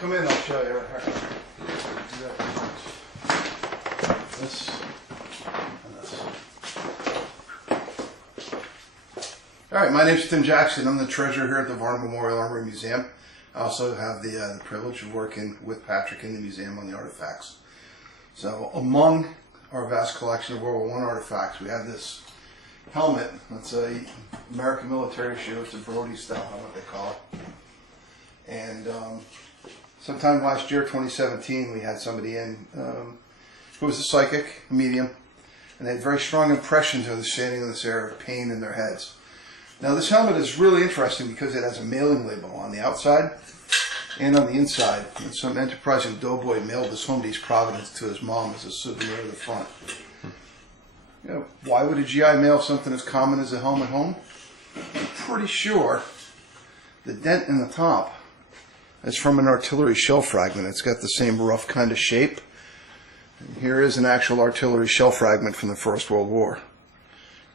come in, I'll show you. This and this. Alright, my name is Tim Jackson. I'm the treasurer here at the Varnum Armory Museum. I also have the privilege of working with Patrick in the museum on the artifacts. So among our vast collection of World War I artifacts, we have this helmet. That's a American military shoe. It's a Rhode style helmet, they call it. And sometime last year, 2017, we had somebody in who was a psychic, a medium, and they had very strong impressions of the standing in this area of pain in their heads. Now this helmet is really interesting because it has a mailing label on the outside and on the inside. And some enterprising doughboy mailed this home to East Providence to his mom as a souvenir of the front. You know, why would a GI mail something as common as a helmet home? I'm pretty sure the dent in the top is from an artillery shell fragment. It's got the same rough kind of shape. And here is an actual artillery shell fragment from the First World War.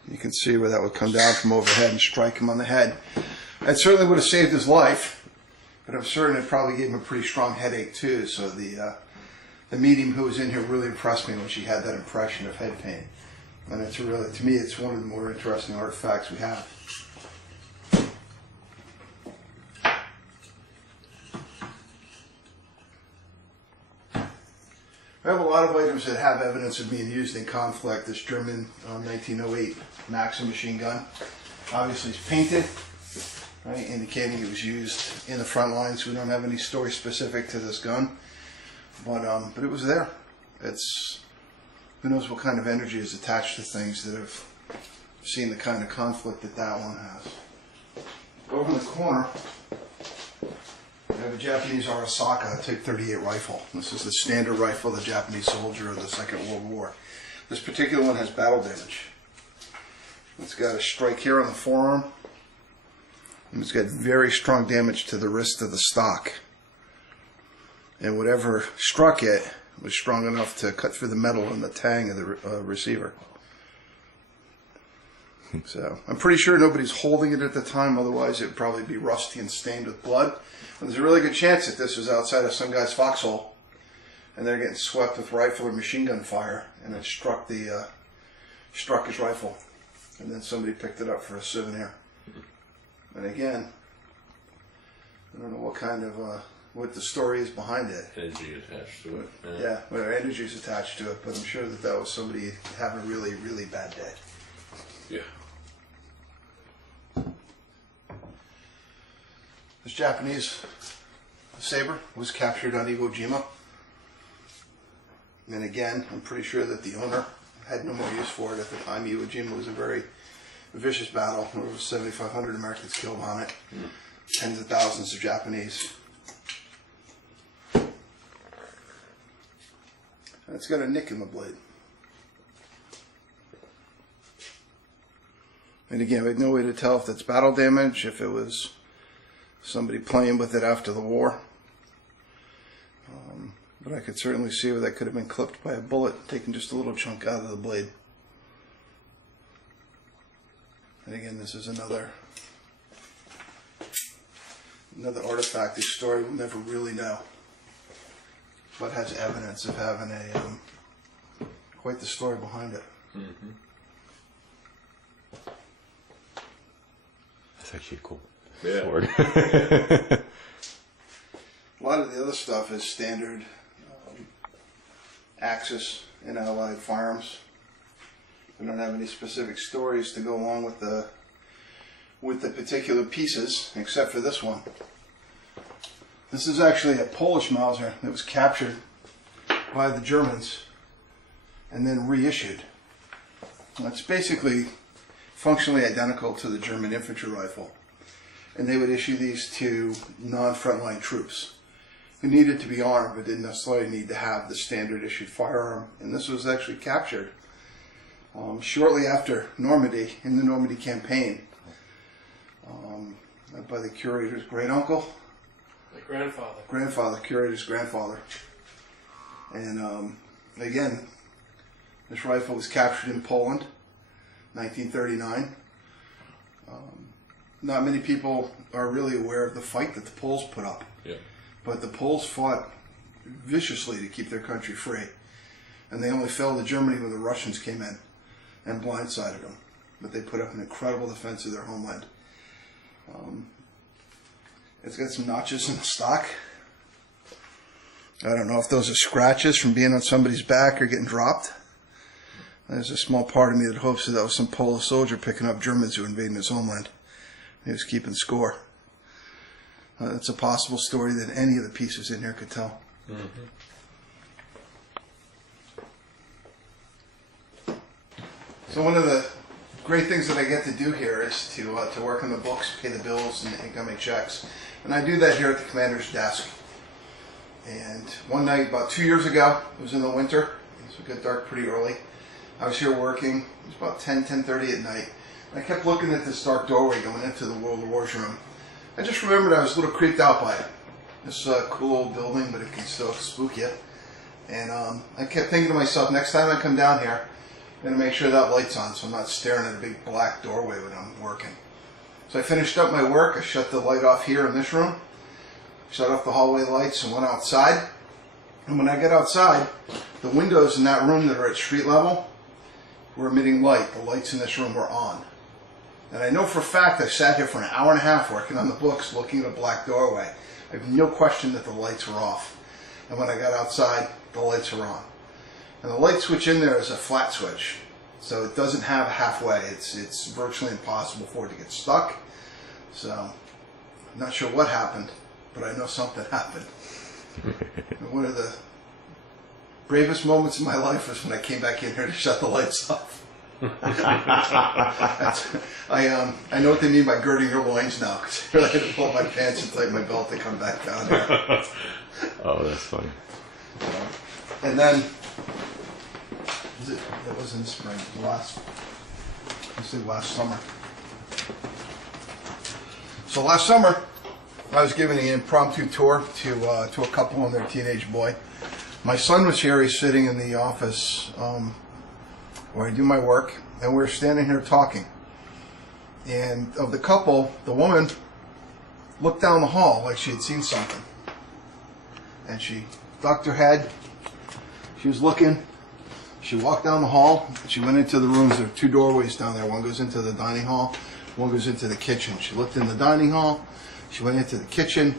You can see where that would come down from overhead and strike him on the head. That certainly would have saved his life, but I'm certain it probably gave him a pretty strong headache too. So the medium who was in here really impressed me when she had that impression of head pain. And it's really, to me, it's one of the more interesting artifacts we have. I have a lot of items that have evidence of being used in conflict. This German 1908 Maxim machine gun. Obviously it's painted, right, indicating it was used in the front lines. We don't have any story specific to this gun, but it was there. It's, who knows what kind of energy is attached to things that have seen the kind of conflict that that one has. Over in the corner, we have a Japanese Arisaka Type 38 rifle. This is the standard rifle of the Japanese soldier of the Second World War. This particular one has battle damage. It's got a strike here on the forearm, and it's got very strong damage to the wrist of the stock. And whatever struck it was strong enough to cut through the metal and the tang of the receiver. So I'm pretty sure nobody's holding it at the time, otherwise it would probably be rusty and stained with blood. And there's a really good chance that this was outside of some guy's foxhole, and they're getting swept with rifle or machine gun fire, and it struck his rifle, and then somebody picked it up for a souvenir. And again, I don't know what kind of what the story is behind it. Energy attached to it. Yeah, well, energy is attached to it, but I'm sure that that was somebody having a really, really bad day. Yeah. This Japanese saber was captured on Iwo Jima. And again, I'm pretty sure that the owner had no more use for it at the time. Iwo Jima was a very vicious battle. There were 7,500 Americans killed on it. Tens of thousands of Japanese. And it's got a nick in the blade. And again, we have no way to tell if that's battle damage, if it was somebody playing with it after the war. But I could certainly see where that could have been clipped by a bullet, taking just a little chunk out of the blade. And again, this is another artifact. This story we'll never really know, but has evidence of having quite the story behind it. Mm-hmm. That's actually cool. Yeah. Sword. A lot of the other stuff is standard Axis and Allied firearms. We don't have any specific stories to go along with the particular pieces, except for this one. This is actually a Polish Mauser that was captured by the Germans and then reissued. Now, it's basically functionally identical to the German infantry rifle. And they would issue these to non-frontline troops who needed to be armed but didn't necessarily need to have the standard issued firearm. And this was actually captured shortly after Normandy, in the Normandy campaign, by the curator's great uncle. The grandfather. Grandfather, curator's grandfather. And again, this rifle was captured in Poland, 1939. Not many people are really aware of the fight that the Poles put up. Yeah. but the Poles fought viciously to keep their country free. And they only fell to Germany when the Russians came in and blindsided them. But they put up an incredible defense of their homeland. It's got some notches in the stock. I don't know if those are scratches from being on somebody's back or getting dropped. There's a small part of me that hopes that was some Polish soldier picking up Germans who were invading his homeland. He was keeping score. It's a possible story that any of the pieces in here could tell. Mm-hmm. So one of the great things that I get to do here is to work on the books, pay the bills, and incoming checks. And I do that here at the commander's desk. And one night, about 2 years ago, it was in the winter. It got dark pretty early. I was here working. It was about 10:30 at night. And I kept looking at this dark doorway going into the World Wars room. I just remembered I was a little creeped out by it. This cool old building, but it can still spook you. And I kept thinking to myself, next time I come down here, I'm going to make sure that light's on so I'm not staring at a big black doorway when I'm working. So I finished up my work. I shut the light off here in this room, shut off the hallway lights, and went outside. And when I got outside, the windows in that room that are at street level were emitting light. The lights in this room were on. And I know for a fact I sat here for an hour and a half working on the books, looking at a black doorway. I have no question that the lights were off. And when I got outside, the lights were on. And the light switch in there is a flat switch. So it doesn't have halfway. It's virtually impossible for it to get stuck. So I'm not sure what happened, but I know something happened. And one of the bravest moments of my life was when I came back in here to shut the lights off. I know what they mean by girding your loins now, because I really had to pull up my pants and tighten my belt to come back down here. Oh, that's funny. And then, it was in the spring, last summer. So last summer, I was giving an impromptu tour to a couple and their teenage boy. My son was here. He's sitting in the office where I do my work, and we were standing here talking. And of the couple, the woman looked down the hall like she had seen something. And she ducked her head. She was looking. She walked down the hall. She went into the rooms. There are two doorways down there. One goes into the dining hall. One goes into the kitchen. She looked in the dining hall. She went into the kitchen.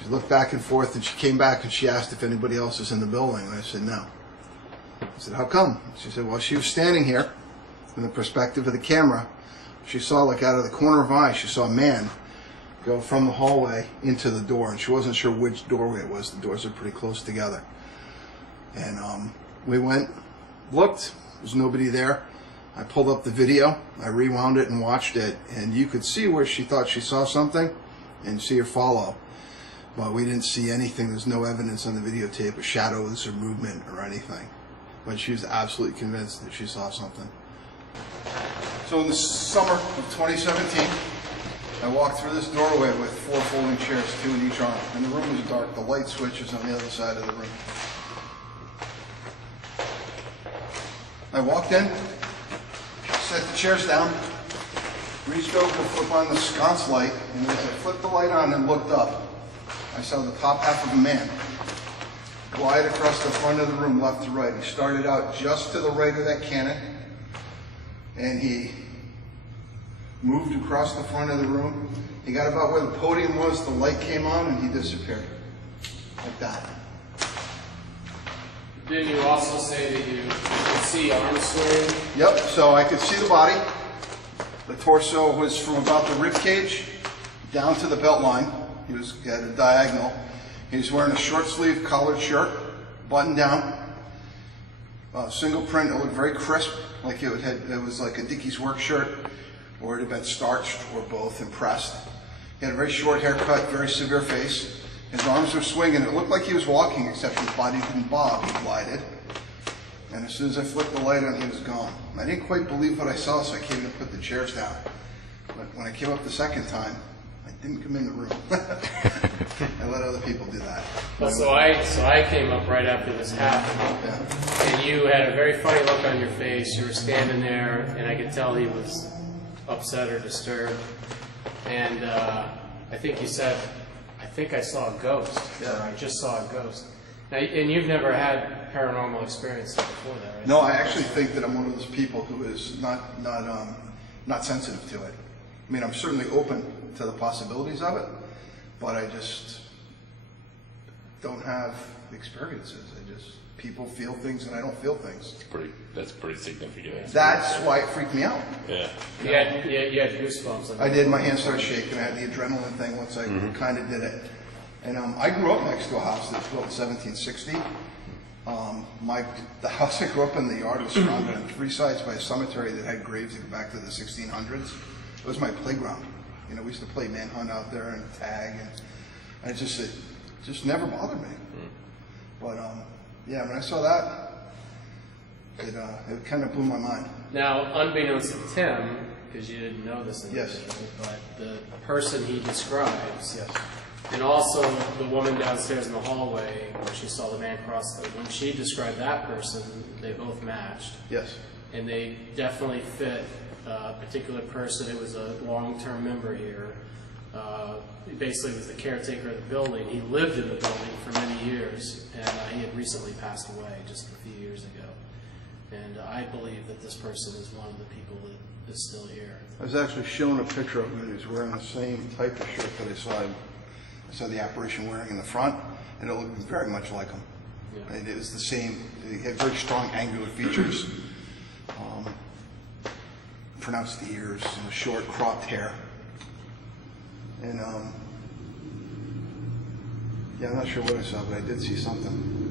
She looked back and forth, and she came back and she asked if anybody else was in the building. And I said, no. I said, how come? She said, well, she was standing here from the perspective of the camera. She saw, like out of the corner of her eye, she saw a man go from the hallway into the door, and she wasn't sure which doorway it was. The doors are pretty close together. And we went, looked, there was nobody there. I pulled up the video, I rewound it and watched it, and you could see where she thought she saw something and see her follow. But we didn't see anything. There's no evidence on the videotape of shadows or movement or anything. But she was absolutely convinced that she saw something. So in the summer of 2017, I walked through this doorway with 4 folding chairs, 2 in each arm. And the room was dark. The light switch is on the other side of the room. I walked in, set the chairs down, reached over to flip on the sconce light, and as I flipped the light on and looked up, I saw the top half of a man glide across the front of the room, left to right. He started out just to the right of that cannon, and he moved across the front of the room. He got about where the podium was, the light came on, and he disappeared. Like that. Didn't you also say that you could see arms swinging? Yep, so I could see the body. The torso was from about the rib cage down to the belt line. He had a diagonal. He was wearing a short sleeve collared shirt, buttoned down, single print. It looked very crisp, like it was like a Dickies work shirt, or it had been starched, or both, and pressed. He had a very short haircut, very severe face. His arms were swinging. It looked like he was walking, except his body didn't bob. He glided. And as soon as I flicked the light on, he was gone. I didn't quite believe what I saw, so I came to put the chairs down. But when I came up the second time, I didn't come in the room. I let other people do that. Well, so I came up right after this happened, Yeah. and you had a very funny look on your face. You were standing there, and I could tell he was upset or disturbed. And I think you said, I think I saw a ghost. Yeah. Or I just saw a ghost. Now, and you've never had paranormal experiences before that, right? No, I actually think that I'm one of those people who is not sensitive to it. I mean, I'm certainly open to the possibilities of it, but I just don't have experiences. People feel things and I don't feel things. That's pretty significant. That's why it freaked me out. Yeah. You had goosebumps. I did. My hands started shaking. I had the adrenaline thing once I kind of did it. And I grew up next to a house that was built in 1760. The house I grew up in, the yard was surrounded on 3 sides by a cemetery that had graves that go back to the 1600s. It was my playground. We used to play manhunt out there and tag, and it just never bothered me. But yeah, when I saw that, it kind of blew my mind. Now, unbeknownst to Tim, because you didn't know this Yes. but the person he describes, Yes. and also the woman downstairs in the hallway where she saw the man cross, when she described that person, they both matched. Yes. And they definitely fit a particular person who was a long-term member here. He basically was the caretaker of the building. He lived in the building for many years, and he had recently passed away just a few years ago. And I believe that this person is one of the people that is still here. I was actually shown a picture of him, and he was wearing the same type of shirt that I saw the apparition wearing in the front, and it looked very much like him. Yeah. And it was the same. He had very strong angular features, pronounced ears, short cropped hair. And yeah, I'm not sure what I saw, but I did see something.